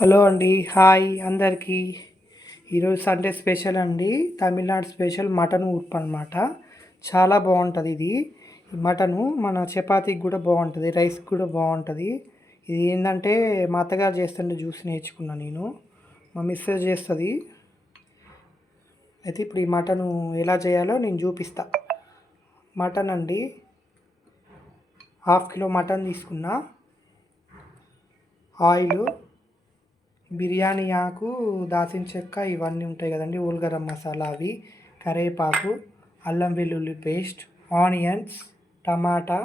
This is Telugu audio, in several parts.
హలో అండి, హాయ్ అందరికీ. ఈరోజు సండే స్పెషల్ అండి. తమిళనాడు స్పెషల్ మటన్ ఉప్పు అనమాట. చాలా బాగుంటుంది ఇది. మటను మన చపాతీకి కూడా బాగుంటుంది, రైస్కి కూడా బాగుంటుంది. ఇది ఏంటంటే మా అత్తగారు చేస్తుంటే చూసి నేర్చుకున్నాను నేను. మా మిస్సెస్ చేస్తుంది. అయితే ఇప్పుడు ఈ మటను ఎలా చేయాలో నేను చూపిస్తా. మటన్ అండి, 1/2 కిలో మటన్ తీసుకున్నా. ఆయిల్, బిర్యానీ ఆకు, దాల్చిన చెక్క ఇవన్నీ ఉంటాయి కదండి, హోల్ గరం మసాలా అవి, కరివేపాకు, అల్లం వెల్లుల్లి పేస్ట్, ఆనియన్స్, టమాటా,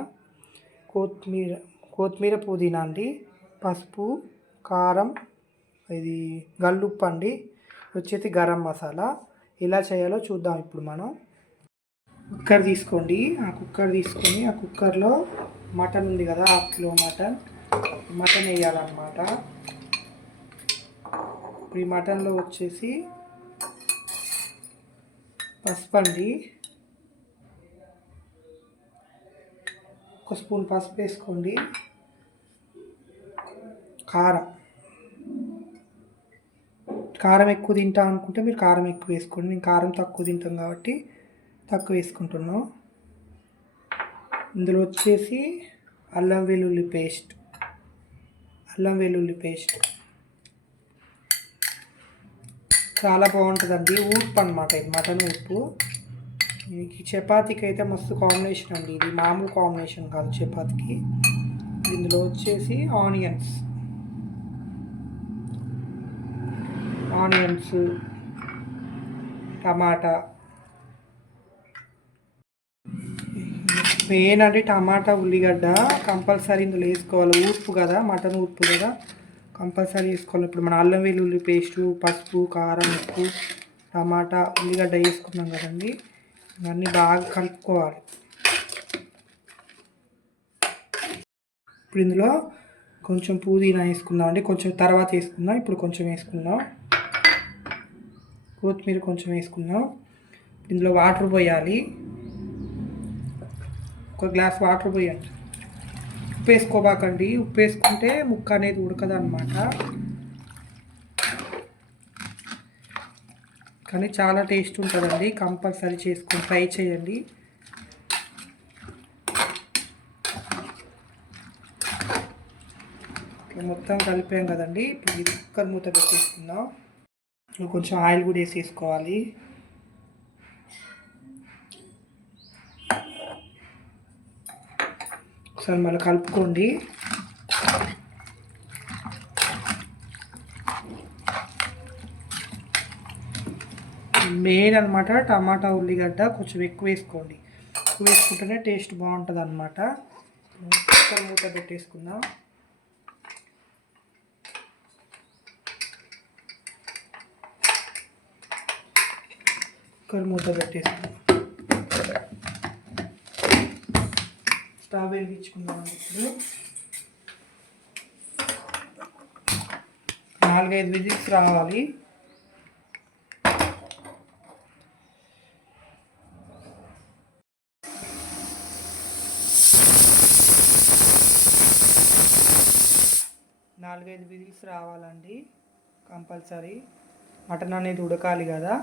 కొత్తిమీర పుదీనా అండి, పసుపు, కారం, ఇది గల్లుప్పు అండి, వచ్చేసి గరం మసాలా. ఎలా చేయాలో చూద్దాం ఇప్పుడు మనం. కుక్కర్ తీసుకోండి. ఆ కుక్కర్లో మటన్ ఉంది కదా, 1/2 కిలో మటన్ వేయాలన్నమాట. ఇప్పుడు ఈ మటన్లో వచ్చేసి పసుపు అండి, 1 స్పూన్ పసుపు వేసుకోండి. కారం ఎక్కువ తింటా అనుకుంటే మీరు కారం ఎక్కువ వేసుకోండి. మేము కారం తక్కువ తింటాం కాబట్టి తక్కువ వేసుకుంటున్నాం. ఇందులో వచ్చేసి అల్లం వెల్లుల్లి పేస్ట్ చాలా బాగుంటుందండి. ఉప్పు అనమాట, ఇది మటన్ ఉప్పు. ఈ చపాతీకి అయితే మస్తు కాంబినేషన్ అండి. ఇది మామూలు కాంబినేషన్ కాదు చపాతీకి. ఇందులో వచ్చేసి ఆనియన్స్, టమాటా, మెయిన్ అంటే టమాటా, ఉల్లిగడ్డ కంపల్సరీ ఇందులో వేసుకోవాలి. ఉప్పు కదా, మటన్ ఉప్పు కదా, కంపల్సరీ వేసుకోవాలి. ఇప్పుడు మన అల్లం వెల్లుల్లి పేస్టు, పసుపు, కారం, ఉప్పు, టమాటా, ఉల్లిగడ్డ వేసుకున్నాం కదండి, ఇవన్నీ బాగా కలుపుకోవాలి. ఇప్పుడు ఇందులో కొంచెం పుదీనా వేసుకుందాం అండి, కొంచెం తర్వాత వేసుకుందాం. ఇప్పుడు కొంచెం వేసుకుందాం. కొత్తిమీర కొంచెం వేసుకుందాం. ఇందులో వాటర్ పోయాలి, 1 గ్లాస్ వాటర్ పోయండి. ఉప్పు వేసుకోబాకండి, ఉప్పు వేసుకుంటే ముక్క అనేది ఉడకదు అనమాట. కానీ చాలా టేస్ట్ ఉంటుందండి, కంపల్సరీ చేసుకొని ట్రై చేయండి. మొత్తం కలిపాం కదండి. ఇప్పుడు ఇది కుక్కర్ మూత పెట్టేసుకుందాం. కొంచెం ఆయిల్ కూడా వేసేసుకోవాలి. ఒకసారి మళ్ళీ కలుపుకోండి. మెయిన్ అనమాట టమాటా, ఉల్లిగడ్డ కొంచెం ఎక్కువ వేసుకోండి. ఎక్కువ వేసుకుంటేనే టేస్ట్ బాగుంటుంది అనమాట. కుక్కర్ మూత పెట్టేసుకుందాం. కుక్కర్ మూత పెట్టేసుకుందాం. స్టవ్ వెలిగించుకుందాం. ఇప్పుడు 4-5 విజిల్స్ రావాలి. రావాలండి కంపల్సరీ. మటన్ అనేది ఉడకాలి కదా.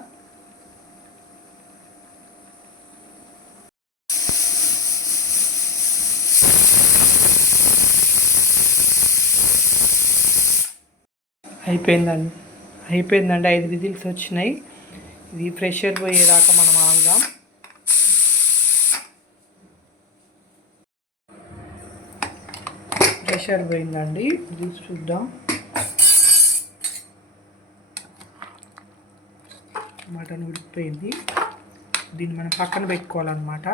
అయిపోయిందండి. 5 విజిల్స్ వచ్చినాయి. ఇది ప్రెషర్ పోయేదాకా మనం ఆగుదాం. ప్రెషర్ పోయిందండి, చూసి చూద్దాం. మటన్ ఉడికిపోయింది. దీన్ని మనం పక్కన పెట్టుకోవాలన్నమాట.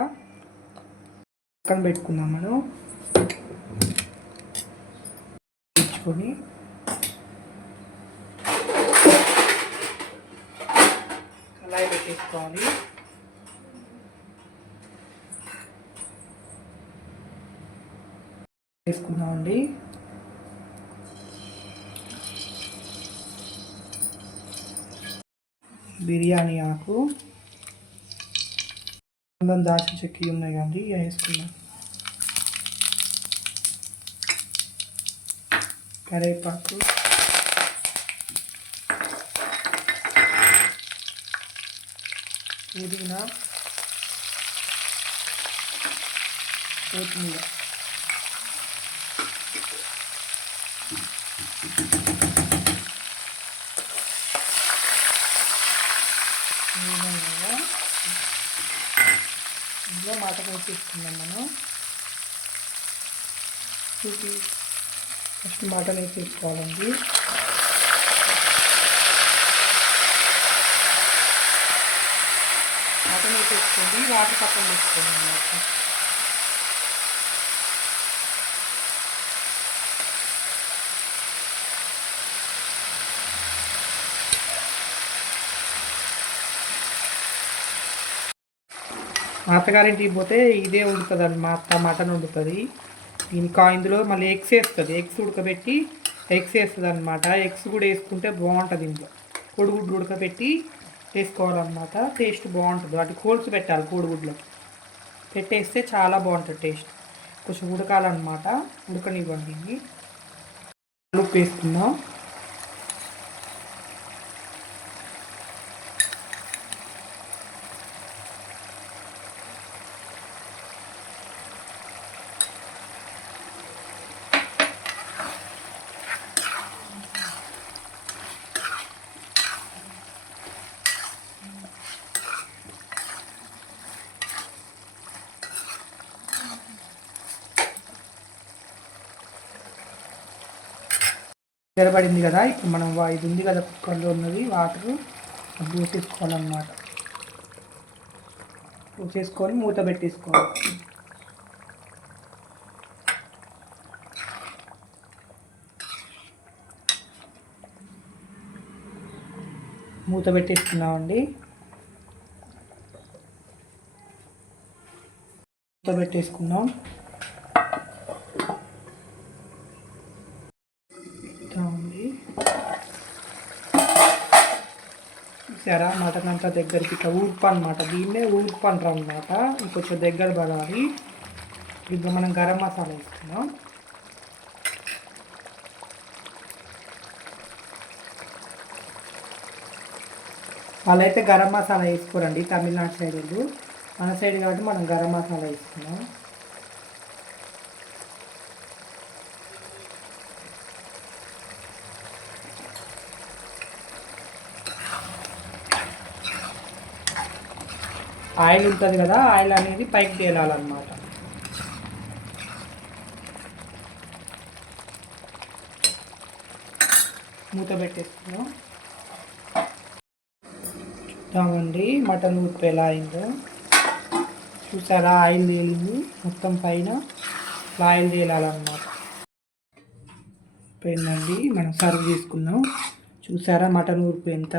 పక్కన పెట్టుకుందాం. మనం తెచ్చుకొని కళాయి పెట్టేసుకోవాలి. వేసుకుందామండి. బిర్యానీ ఆకు, దాల్చిన చెక్క ఉన్నాయి కండి, వేసుకుందాం. కరివేపాకు, పుదీనా, కొత్తిమీర, ఇందులో మటన్ వేసేసుకుందాం మనం. ఫస్ట్ మటన్ వేసేసుకోవాలండి. మటన్ వేసేసుకోండి, వాటర్ పక్కన వేసుకోండి అన్నమాట. మా అత్తగారింటికి పోతే ఇదే వండుతుంది అండి. మా అత్త మటన్ వండుతుంది. ఇంకా ఇందులో మళ్ళీ ఎగ్స్ వేస్తుంది. ఎగ్స్ ఉడకబెట్టి ఎగ్స్ వేస్తుంది అనమాట. ఎగ్స్ కూడా వేసుకుంటే బాగుంటుంది. ఇందులో కోడిగుడ్లు ఉడకబెట్టి వేసుకోవాలన్నమాట. టేస్ట్ బాగుంటుంది. వాటి కోల్స్ పెట్టాలి, కోడిగుడ్లో పెట్టేస్తే చాలా బాగుంటుంది టేస్ట్. కొంచెం ఉడకాలన్నమాట, ఉడకనివ్వండి. ఉప్పు వేసుకుందాం. ఎగరబడింది కదా, ఇప్పుడు మనం ఇది ఉంది కదా కుక్కర్లో ఉన్నది వాటర్, అది పోసేసుకోవాలన్నమాట. పోసేసుకొని మూత పెట్టేసుకోవాలి. మూత పెట్టేసుకున్నామండి. మూత పెట్టేసుకున్నాం. చూసారా, మటన్ అంతా దగ్గరికి ఇట్లా ఊర్పు అనమాట. దీన్నే ఊర్పు అంటారు అనమాట. ఇంకొంచెం దగ్గర పడాలి. ఇప్పుడు మనం గరం మసాలా వేసుకున్నాం. వాళ్ళైతే గరం మసాలా వేసుకోరండి, తమిళనాడు సైడ్ వాళ్ళు. మన సైడ్ కాబట్టి మనం గరం మసాలా వేసుకున్నాం. ఆయిల్ ఉంటుంది కదా, ఆయిల్ అనేది పైకి తేలాలన్నమాట. మూత పెట్టేసుకున్నాం. చూద్దామండి మటన్ ఉప్పు ఎలా అయిందో. చూసారా, ఆయిల్ తేలింది మొత్తం పైన. ఆయిల్ తేలాలన్నమాట. పోయిందండి, మనం సర్వ్ చేసుకుందాం. చూసారా మటన్ ఉప్పు ఎంత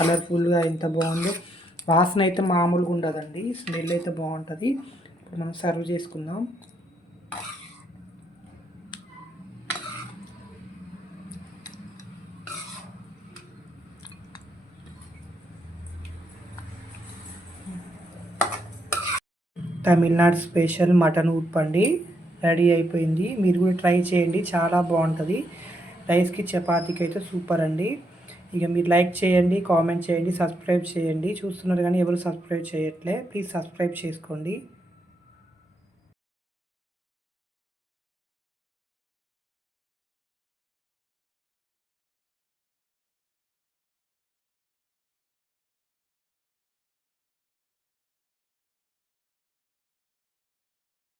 కలర్ఫుల్గా ఎంత బాగుందో. వాసన అయితే మామూలుగా ఉండదండి, స్మెల్ అయితే బాగుంటుంది. ఇప్పుడు మనం సర్వ్ చేసుకుందాం. తమిళనాడు స్పెషల్ మటన్ ఉప్పు అండి రెడీ అయిపోయింది. మీరు కూడా ట్రై చేయండి, చాలా బాగుంటుంది. రైస్కి చపాతీకి అయితే సూపర్ అండి. ఇక మీరు లైక్ చేయండి, కామెంట్ చేయండి, సబ్స్క్రైబ్ చేయండి. చూస్తున్నారు కానీ ఎవరు సబ్స్క్రైబ్ చేయట్లే, ప్లీజ్ సబ్స్క్రైబ్ చేసుకోండి.